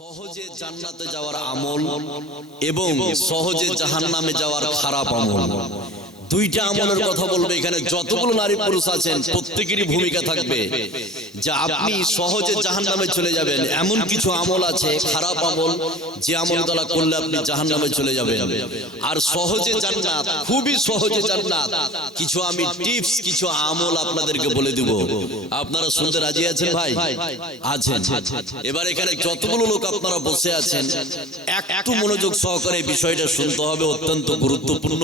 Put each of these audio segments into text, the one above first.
সহজে জান্নাতে যাওয়ার আমল এবং সহজে জাহান্নামে যাওয়ার খারাপ আমল, দুইটা আমলের কথা বলবে। এখানে যতগুলো নারী পুরুষ আছেন প্রত্যেকেরই ভূমিকা থাকবে যে আপনি সহজে জাহান্নামে চলে যাবেন এমন কিছু আমল আছে, খারাপ আমল, যে আমল দ্বারা করলে আপনি জাহান্নামে চলে যাবেন। আর সহজে জান্নাত, খুবই সহজে জান্নাত, কিছু আমি টিপস, কিছু আমল আপনাদেরকে বলে দিব। আপনারা শুনতে রাজি আছেন ভাই? আছেন। এবার এখানে যতগুলো লোক আপনারা বসে আছেন একটু মনোযোগ সহকারে বিষয়টা শুনতে হবে, অত্যন্ত গুরুত্বপূর্ণ।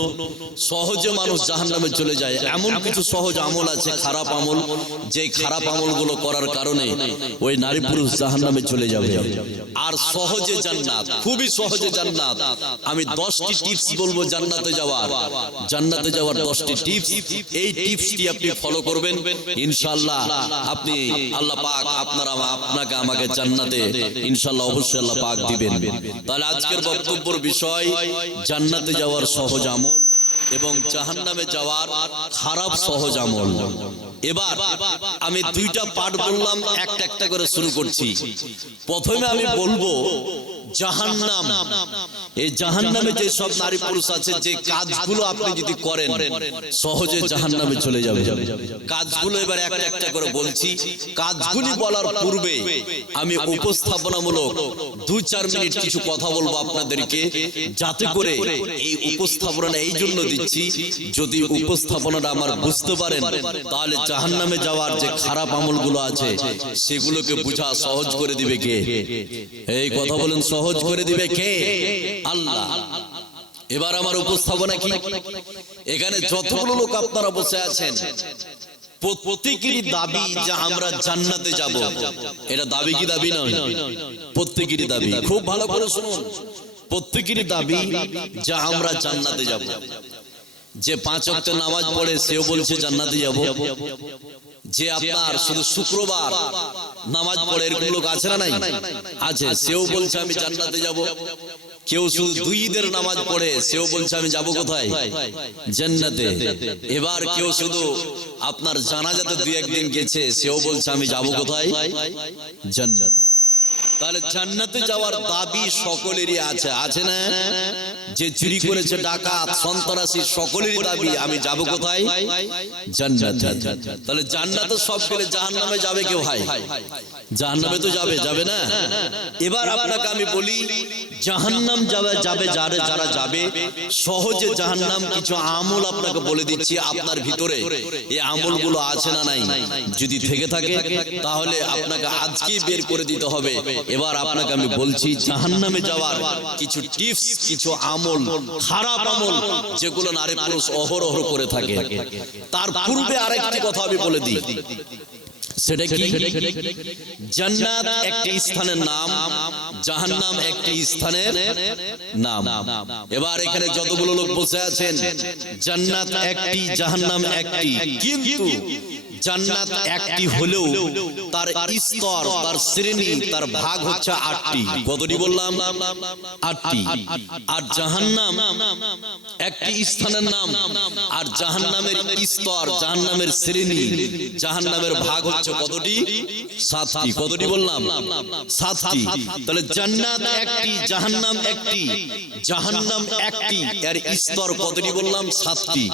সহজে মানুষ জাহান্নামে চলে যায় এমন কিছু সহজ আমল আছে, খারাপ আমল, যে খারাপ আমলগুলো করার কারণে ওই নারী পুরুষ জাহান্নামে চলে যাবে। আর সহজে জান্নাত, খুবই সহজে জান্নাত, আমি 10টি টিপস বলবো জান্নাতে যাওয়ার। জান্নাতে যাওয়ার 10টি টিপস, এই টিপসটি আপনি ফলো করবেন, ইনশাআল্লাহ আপনি আল্লাহ পাক আপনাকে আমাকে জান্নাতে ইনশাআল্লাহ অবশ্যই আল্লাহ পাক দিবেন। তাহলে আজকের বক্তব্যের বিষয় জান্নাতে যাওয়ার সহজ আমল এবং জাহান্নামে যাওয়ার খারাপ সহজ আমল। এবার আমি দুইটা পার্ট বললাম, একটা একটা করে শুরু করছি। প্রথমে আমি বলবো জাহান্নাম। এই জাহান্নামে যে সব নারী পুরুষ আছে, যে কাজগুলো আপনি যদি করেন সহজে জাহান্নামে চলে যাবে। কাজগুলো এবার একটা একটা করে বলছি। কাজগুলি বলার পূর্বে আমি উপস্থাপনামূলক 2-4 মিনিট কিছু কথা বলবো আপনাদেরকে, যাতে করে এই উপস্থাপনা এই জন্য দিচ্ছি, যদি উপস্থাপনাটা আমার বুঝতে পারেন তাহলে জাহান্নামে যাওয়ার যে খারাপ আমলগুলো আছে সেগুলোকে বোঝা সহজ করে দিবে কে? এই কথা বলেন, সহজ করে দিবে কে? আল্লাহ। এবার আমার উপস্থাপনা কি? এখানে যতগুলো লোক আপনারা বসে আছেন প্রত্যেকেরই দাবি যে আমরা জান্নাতে যাব। এটা দাবি কি দাবি নয়? প্রত্যেকেরই দাবি। খুব ভালো করে শুনুন, প্রত্যেকেরই দাবি যে আমরা জান্নাতে যাব। যে 5 ওয়াক্ত নামাজ পড়ে সেও বলছে জান্নাতে যাব। যে আপনার শুধু শুক্রবার নামাজ পড়ে, এরকম লোক আছে না নাই? আছে, সেও বলছে আমি জান্নাতে যাব। কেউ শুধু 2 ঈদের নামাজ পড়ে সেও বলছে আমি যাব কোথায়? জান্নাতে। এবার কেউ শুধু আপনার জানাজাতে 2-1 দিন গেছে সেও বলছে আমি যাব কোথায়? জান্নাতে। তাহলে জান্নাতে যাওয়ার দাবি সকলেরই আছে, আছে না? যে চুরি করেছে, ডাকাত, সন্ত্রাসী, সকলেরই দাবি আমি যাব কোথায়? জান্নাতে। তাহলে জান্নাতে সব গেলে জাহান্নামে যাবে কেউ? ভাই জাহান্নামে তো যাবে না। এবার আপনাকে আমি বলি জাহান্নাম যাবে যারা যাবে সহজে জাহান্নাম, কিছু আমল আপনাকে বলে দিচ্ছি। আপনার ভিতরে এই আমলগুলো আছে না নাই? যদি থেকে থাকে তাহলে আপনাকে আজকেই বের করে দিতে হবে। এবার আপনাকে আমি বলছি জাহান্নামে যাওয়ার কিছু টিপস, কিছু আমল, খারাপ আমল যেগুলো নারী পুরুষ অহরহ করে থাকে। তার পূর্বে আরেকটি কথা আমি বলে দিই, সেটা কি? জান্নাত একটি স্থানের নাম, জাহান্নাম একটি স্থানের নাম। এবার এখানে যতগুলো লোক বসে আছেন জান্নাত একটি, জাহান্নাম একটি, কিন্তু জান্নাত একটি হলেও তার স্তর, তার শ্রেণী, তার ভাগ হচ্ছে 8টি। কতটি বললাম? 8টি। আর জাহান্নাম একটি স্থানের নাম, আর জাহান্নামের স্তর, জাহান্নামের শ্রেণী, জাহান্নামের ভাগ হচ্ছে কতটি? 7টি। কতটি বললাম? 7টি। তাহলে জান্নাত একটি, জাহান্নাম একটি, জাহান্নাম একটি, এর স্তর কতটি বললাম? 7টি।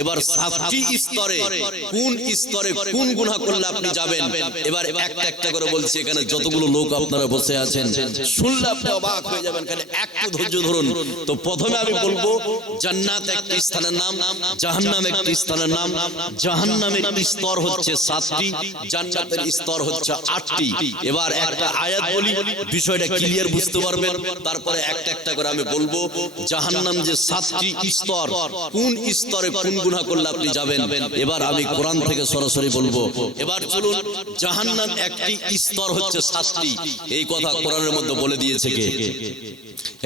এবার 7টি স্তরে কোন স্তরে কোন গুনাহ করলে আপনি যাবেন, এবার একটা একটা করে বলছি। এখানে যতগুলো লোক আপনারা বসে আছেন শুনলে আপনি অবাক হয়ে যাবেন, খালি একটু ধৈর্য ধরুন। তো প্রথমে আমি বলবো জান্নাত একটি স্থানের নাম, জাহান্নাম একটি স্থানের নাম। জাহান্নামের স্তর হচ্ছে 7টি, জান্নাতের স্তর হচ্ছে 8টি। এবার একটা আয়াত বলি, বিষয়টা ক্লিয়ার বুঝতে পারবেন। তারপরে একটা একটা করে আমি বলবো জাহান্নাম যে 7টি স্তর, কোন স্তরে কোন গুনাহ করলে আপনি যাবেন। এবার আমি কোরআন থেকে সরাসরি বলবো। এবার চলুন, জাহান্নাম একটি স্তর হচ্ছে 7টি, এই কথা কোরআনের মধ্যে বলে দিয়েছে কে?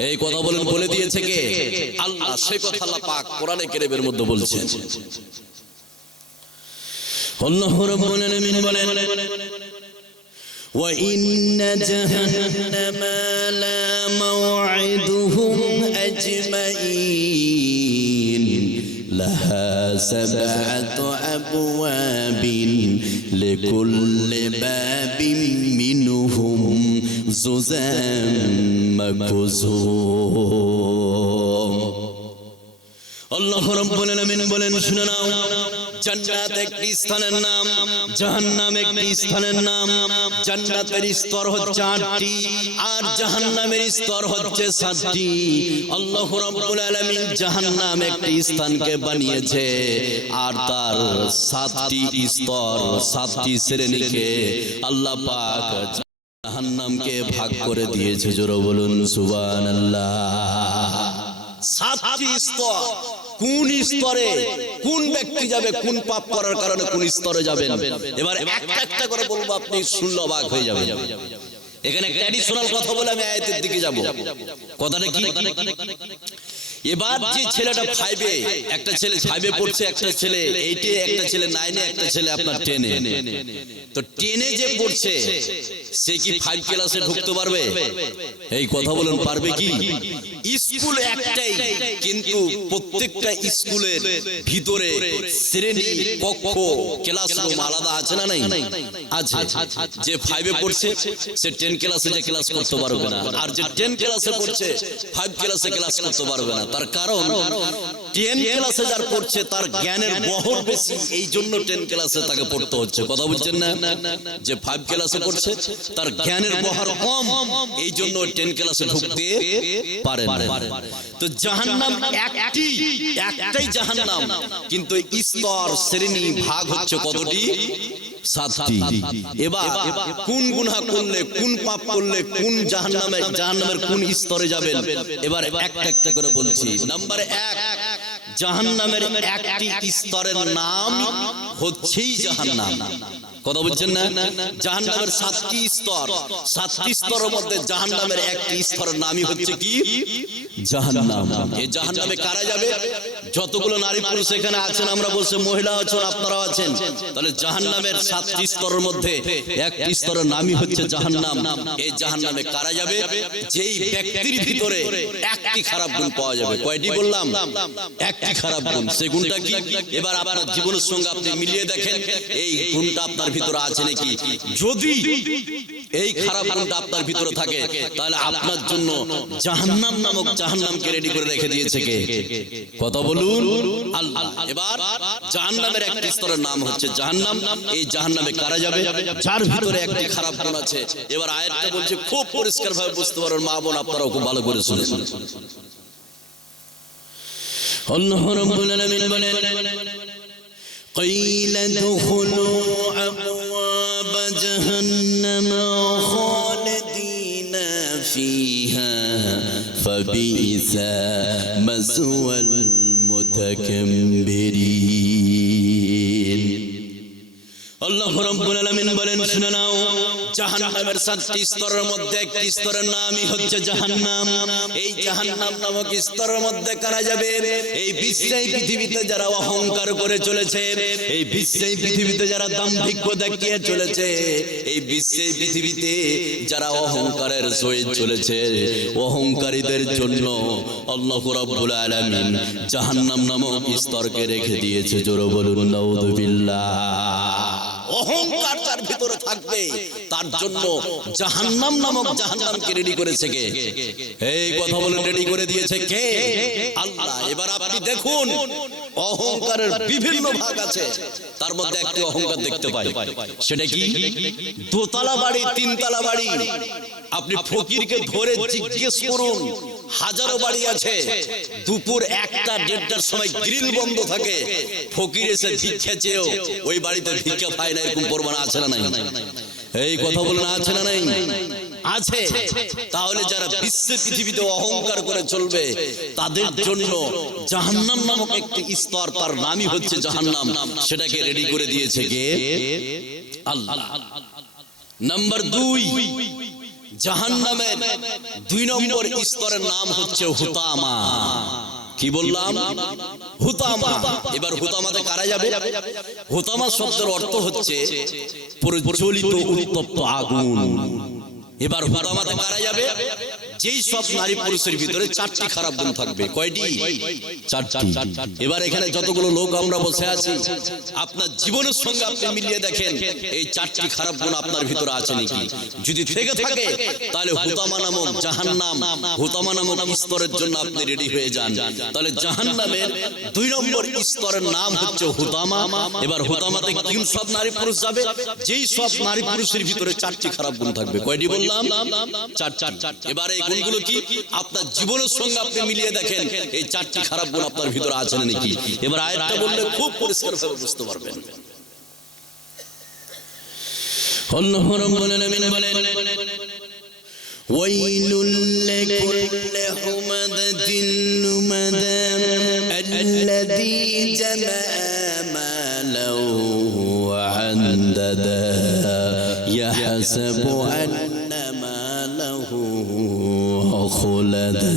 এই কথা বলে দিয়েছে কে? আল্লাহ। সেই কথা আল্লাহ পাক কোরআনে কারীমের মধ্যে বলছেন। আল্লাহু রাব্বুল আলামিন বলেন وَإِنَّ جَهَنَّمَ لَمَوْعِدُهُمْ أَجْمَعِينَ لَهَا 7 أَبْوَابٍ لِكُلِّ بَابٍ مِّنْهُمْ زُزًا مَكْفُوزًا আল্লাহ রাব্বুল আলামিন বলেন শুনে নাও, জান্নাত একটি স্থানের নাম, জাহান্নাম একটি স্থানের নাম। জান্নাতের স্তর হচ্ছে 8টি আর জাহান্নামের স্তর হচ্ছে 7টি। আল্লাহ রাব্বুল আলামিন জাহান্নাম একটি স্থানকে বানিয়েছে আর তার 7টি স্তর, 7টি শ্রেণীকে আল্লাহ পাক জাহান্নামকে ভাগ করে দিয়েছে। জোরে বলুন সুবহানাল্লাহ। 7টি স্তর। কোন স্তরে কোন ব্যক্তি যাবে, কোন পাপ করার কারণে কোন স্তরে যাবেন, এবার একটা একটা করে বলবো, আপনি শুনলে অবাক হয়ে যাবেন। এখানে একটা অ্যাডিশনাল কথা বলে আমি আয়াতের দিকে যাব। কথাটা কি? এবার যে ছেলেটা 5-এ, একটা ছেলে 5-এ পড়ছে, একটা ছেলে 8-এ, একটা ছেলে 9-এ, একটা ছেলে আপনার 10-এ। তো 10-এ যে পড়ছে সে কি 5 ক্লাসে ঢুকতে পারবে? এই কথা বলেন, পারবে কি? স্কুল একটাই, কিন্তু প্রত্যেকটা স্কুলের ভিতরে শ্রেণী, কক্ষ, ক্লাসরুম আলাদা আছে না নাই? আছে। যে 5-এ পড়ছে সে 10 ক্লাসে যে ক্লাস করতে পারবে না, আর যে 10 ক্লাসে পড়ছে 5 ক্লাসে ক্লাস করতে পারবে না। তার কারণ 10 ক্লাসে যার পড়ছে তার জ্ঞানের বহর বেশি, এই জন্য 10 ক্লাসে তাকে পড়তে হচ্ছে। কথা বুঝছেন না? যে 5 ক্লাসে পড়ছে তার জ্ঞানের বহর কম, এই জন্য 10 ক্লাসে ঢুকতে পারে না। তো জাহান্নাম একটাই জাহান্নাম, কিন্তু স্তর শ্রেণী ভাগ হচ্ছে কতটি? 7টি। এবার কোন গুনাহ করলে, কোন পাপ করলে কোন জাহান্নামের কোন স্তরে যাবেন, এবার একটা একটা করে বলছি। নাম্বার 1, জাহান্নামের একটি স্তরের নাম হচ্ছেই জাহান্নাম। কথা বলছেন না? জাহান্নামের 7টি স্তর, 7টি স্তরের মধ্যে জাহান্নামের একটি স্তরের নামই হচ্ছে কি? জাহান্নাম। এই জাহান্নামে কারা যাবে? যতগুলো নারী পুরুষ এখানে আছেন, আমরা বলছি মহিলা আছেন, আপনারাও আছেন, তাহলে জাহান্নামের 7টি স্তরের মধ্যে একটি স্তরের নামই হচ্ছে জাহান্নাম। এই জাহান্নামে কারা যাবে? যেই ব্যক্তির ভিতরে একটি খারাপ গুণ পাওয়া যাবে। কয়টি বললাম? একটি খারাপ গুণ। সেই গুণটা কি? এবার আপনার জীবনের সঙ্গে আপনি মিলিয়ে দেখেন এই গুণটা আপনার ভিতরে আছে নাকি। যদি এই খারাপ গুণটা আপনার ভিতরে থাকে, তাহলে আপনার জন্য জাহান্নাম নামক জাহান্নামকে রেডি করে রেখে দিয়েছে কে? কথা বলুন, আল্লাহ। এবার জাহান্নামের একটি স্তরের নাম হচ্ছে জাহান্নাম। এই জাহান্নামে কারা যাবে? যার ভিতরে একটি খারাপ গুণ আছে। এবার আয়াতটা বলছে, খুব পরিষ্কার ভাবে বুঝতে পারবেন মা বোন, আপনারাও খুব ভালো করে শুনেন। আল্লাহ রাব্বুল আলামিন বলেন, قيل ادخلوا أبواب جهنم خالدين فيها فبئس مثوى المتكبرين আল্লাহ রাব্বুল আলামিন বলেন শুনে নাও, জাহান্নামের 7টি স্তরের মধ্যে একটি স্তরের নামই হচ্ছে জাহান্নাম। এই জাহান্নাম নামক স্তরের মধ্যে কারা যাবে? এই বিশ্বেই পৃথিবীতে যারা অহংকার করে চলেছে, এই বিশ্বেই পৃথিবীতে যারা দাম্ভিক্য দেখিয়ে চলেছে, এই বিশ্বেই পৃথিবীতে যারা অহংকারের সহিত চলেছে, অহংকারীদের জন্য আল্লাহ রাব্বুল আলামিন জাহান্নাম নামক স্তরকে রেখে দিয়েছে। জোরে বলুন নাউযুবিল্লাহ। অহংকার যার ভিতরে থাকবে তার জন্য জাহান্নাম নামক জাহান্নামকে রেডি করেছে কে? এই কথা বলেন, রেডি করে দিয়েছে কে? আল্লাহ। এবার আপনি দেখুন, অহংকারের বিভিন্ন ভাগ আছে, তার মধ্যে একটি অহংকার দেখতে পাই। সেটা কি? দোতলা বাড়ি, 3তলা বাড়ি। আপনি ফকিরকে ধরে জিজ্ঞেস করুন, হাজারো বাড়ি আছে, দুপুর 1টা-1:30টার সময় গ্রিল বন্ধ থাকে, ফকির এসে ভিক্ষা চেয়েও ওই বাড়িতে ভিক্ষা পায় না, এরকম প্রমাণ আছে না নাই? এই কথা বলেন, আছে না নাই? আছে। তাহলে যারা বিশ্বে পৃথিবীতে অহংকার করে চলবে তাদের জন্য জাহান্নাম নামক একটি স্তর, তার নামই হচ্ছে জাহান্নাম, সেটাকে রেডি করে দিয়েছে কে? আল্লাহ। নাম্বার 2, জাহান্নামের 2 নম্বর স্তরের নাম হচ্ছে হুতামা। কি বললাম? হুতামা। এবার হুতামাতে কারা যাবে? হুতামা শব্দের অর্থ হচ্ছে প্রজ্বলিত উত্তপ্ত আগুন। এবার হুতামাতে কারা যাবে? যেই সব নারী পুরুষের ভিতরে চারটি খারাপ গুণ থাকবে। কয়টি? চারটি। এবার এখানে যতগুলো লোক আমরা বসে আছি, আপনার জীবনের সঙ্গে আপনি মিলিয়ে দেখেন এই চারটি খারাপ গুণ আপনার ভিতরে আছে নাকি। যদি থেকে থাকে তাহলে হুতামা নামক জাহান্নাম, হুতামা নামক স্তরের জন্য আপনি রেডি হয়ে যান। তাহলে জাহান্নামের 2 নম্বর স্তরের নাম হচ্ছে হুতামা। এবার হুতামাতে কোন সব নারী পুরুষ যাবে? যেই সব নারী পুরুষের ভিতরে চারটি খারাপ গুণ থাকবে। কয়টি বললাম? চারটি। এবার এই গুণগুলো কি আপনার জীবনের সঙ্গে আপনি মিলিয়ে দেখেন এই চারটি খারাপ গুণ আপনার ভিতরে আছে নাকি। এবার আয়াতটা বললে খুব পরিষ্কারভাবে বুঝতে পারবেন। আল্লাহ রাব্বুল আলামিন বলেন, ওয়াইলুল লিকুল্লি হুমাযাতিন লুমাযাম আল্লাযী জামা'a মালাহু ওয়া 'আদ্দাদা ইয়াহসাবু আন্না মালাহু খুলাদা।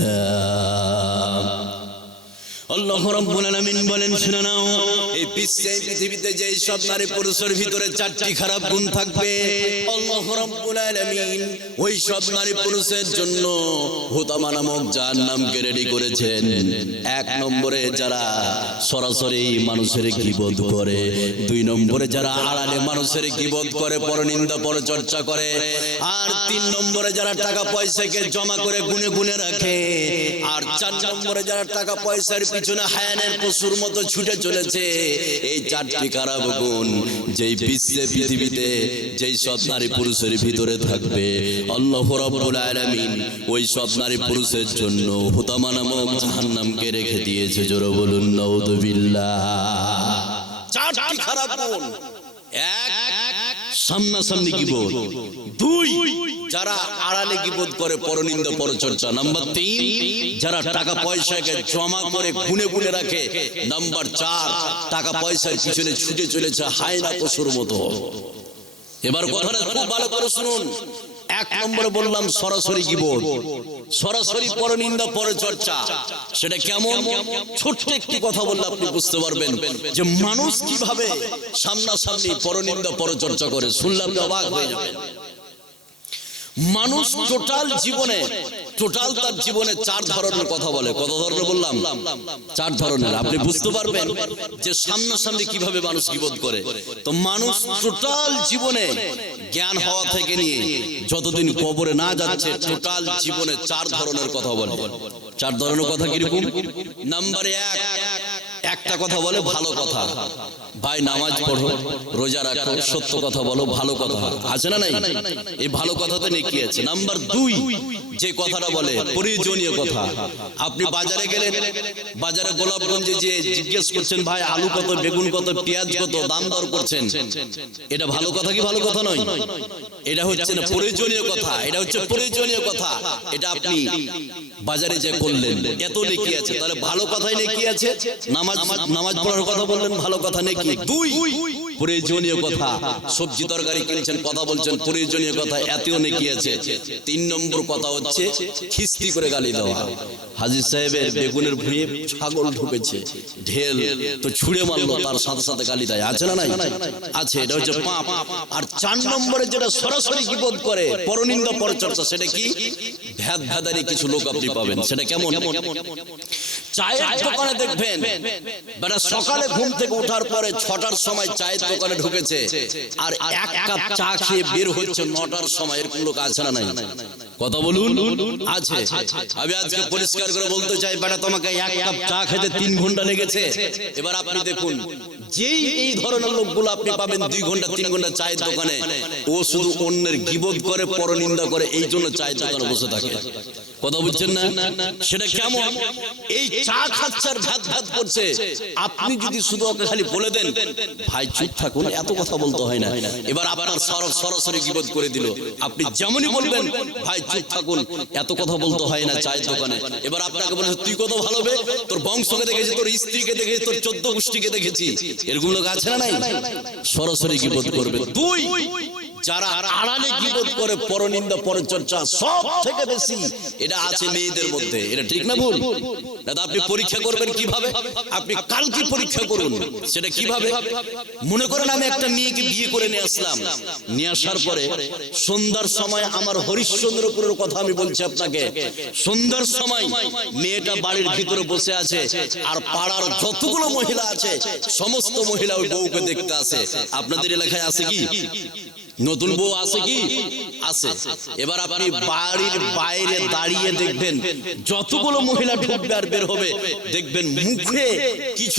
আল্লাহ রাব্বুল আলামিন বলেন, শুনে নাও, এই বিশ্বে পৃথিবীতে যে সব নারী পুরুষের ভিতরে চারটি খারাপ গুণ থাকবে, আল্লাহ রাব্বুল আলামিন ওই সব নারী পুরুষের জন্য হুতামা নামক জাহান্নামকে রেডি করেছেন। 1 নম্বরে যারা সরাসরি মানুষের গীবত করে, 2 নম্বরে যারা আড়ালে মানুষের গীবত করে, পরনিন্দা পরচর্চা করে, আর 3 নম্বরে যারা টাকা পয়সাকে জমা করে গুনে গুনে রাখে, আর 4 নম্বরে যারা টাকা পয়সার পিছনে হায়ানের পশুর মতো ছুটে চলেছে। এই চারটি খারাপ গুণ যেই বিশ্বে পৃথিবীতে যেই সব নারী পুরুষের ভিতরে থাকবে, আল্লাহ রাব্বুল আলামিন ওই সব নারী পুরুষের জন্য হুতামা নামক জাহান্নামকে রেখে দিয়েছে। জোরে বলুন নাউযুবিল্লাহ। চারটি খারাপ গুণ। 1, সামনাসামনি গীবত। 2, যারা আড়ালে গীবত করে, পরনিন্দা পরচর্চা। নাম্বার 3, যারা টাকা পয়সাকে জমা করে গুনে গুনে রাখে। নাম্বার 4, টাকা পয়সার পিছনে ছুটে চলেছে হায়না পশুর মতো। এবার কথাটা খুব ভালো করে শুনুন। 1 নম্বরে বললাম সরাসরি গীবত, সরাসরি পরনিন্দা পরচর্চা। সেটা কেমন? ছোট্ট একটি কথা বললে আপনি বুঝতে পারবেন যে মানুষ কিভাবে সামনাসামনি পরনিন্দা পরচর্চা করে। শুনলে আপনি অবাক হয়ে যাবেন। মানুষ টোটাল তার জীবনে 4 ধরনের কথা বলে। কত ধরনের বললাম? 4 ধরনের। আপনি বুঝতে পারবেন যে সামনাসামনি কিভাবে মানুষ গীবত করে। তো মানুষ টোটাল জীবনে জ্ঞান হওয়া থেকে নিয়ে যতদিন কবরে না যাচ্ছে, টোটাল জীবনে 4 ধরনের কথা বলে। 4 ধরনের কথা কিরকম? নম্বরে 1, একটা কথা বলে ভালো কথা। ভাই নামাজ পড়ো, রোজা রাখো, সত্য কথা বলো, ভালো কথা। আছে না নাই? এই ভালো কথাতে নেকি আছে। নাম্বার 2, যে কথাটা বলে প্রয়োজনীয় কথা। আপনি বাজারে গেলেন, বাজারে গোলাপগঞ্জে যে জিজ্ঞেস করছেন ভাই আলু কত, বেগুন কত, পেঁয়াজ কত, দাম দর করছেন। এটা ভালো কথা কি ভালো কথা নয়? এটা হচ্ছে না প্রয়োজনীয় কথা। এটা হচ্ছে প্রয়োজনীয় কথা। এটা আপনি বাজারে যে করলেন, এত নেকি আছে। তাহলে ভালো কথাই নেকি আছে। নামাজ পড়ার কথা বললেন, ভালো কথা নেকি। 2, প্রয়োজনীয় কথা। সবজি তরকারি কিনছেন, কথা বলছেন, প্রয়োজনীয় কথা, এতেও নেকি আছে। 3 নম্বর কথা হচ্ছে খিস্তি করে গালি দেওয়া। হাজী সাহেবের বেগুনের ভুঁইয়ে ছাগল ঢুকেছে, ঢেল তো ছুঁড়ে মারলো, তার সাথে সাথে গালি দেয়। আছে না নাই? আছে। এটা হচ্ছে পাপ। আর 4 নম্বরে যেটা সরাসরি গীবত করে, পরনিন্দা পরচর্চা, সেটা কি? ভেদারি কিছু লোক আপনি পাবেন। সেটা কেমন? চায়ের দোকানে দেখবেন বেটা সকালে ঘুম থেকে ওঠার পরে 6টার সময় চায়ের দোকানে ঢুকেছে, আর 1 কাপ চা খেয়ে বের হচ্ছে 9টার সময়। এরকম লোক আছে না নাই? কথা বলুন। আছে। আমি আজকে পরিষ্কার করে বলতে চাই, বেটা তোমাকে 1 কাপ চা খেতে 3 ঘন্টা লেগেছে। এবার আপনি দেখুন, যেই এই ধরনের লোকগুলো আপনি পাবেন 2 ঘন্টা 3 ঘন্টা চায়ের দোকানে, ও শুধু অন্যের গীবত করে, পরনিন্দা করে, এই জন্য চায়ের দোকানে বসে থাকে। কথা বুঝছেন না? সেটা কেমন? এই চা খাচ্ছে আর ভাত করছে। আপনি যদি শুধু ওকে খালি বলে দেন ভাই চুপ থাকুন, এত কথা বলতে হয় না, এবার আপনার সরাসরি গীবত করে দিল। আপনি যেমনই বলবেন ভাই চুপ থাকুন, এত কথা বলতে হয় না চায়ের দোকানে, এবার আপনাকে বলে তুই কত ভালো বে, তোর বংশকে দেখেছি, তোর স্ত্রীকে দেখেছি, তোর 14 গোষ্ঠীকে দেখেছি। এরকম লোক আছে না নাই? সরাসরি গীবত করবে। 2, যারা আড়ালে গীবত করে, পরনিন্দা পরচর্চা, সব থেকে বেশি এটা আছে মেয়েদের মধ্যে। এটা ঠিক না ভুল? দাদা আপনি পরীক্ষা করবেন কিভাবে? আপনি কালকে পরীক্ষা করুন। সেটা কিভাবে? মনে করেন আমি একটা মেয়েকে বিয়ে করে নিয়ে আসলাম, নিয়ে আসার পরে সন্ধ্যার সময়, আমার হরিশ্চন্দ্রপুরের কথা আমি বলছি আপনাকে, সন্ধ্যার সময় মেয়েটা বাড়ির ভিতরে বসে আছে, আর পাড়ার যতগুলো মহিলা আছে সমস্ত মহিলা ওই বউকে দেখতে আসে। আপনাদের এলাকায় আছে কি? নতুন বউ আছে কি? আছে। এবার আপনি বাড়ির বাইরে দাঁড়িয়ে দেখবেন, যতগুলো মহিলা ঢুকবে আর বের হবে, দেখবেন মুখে কিছু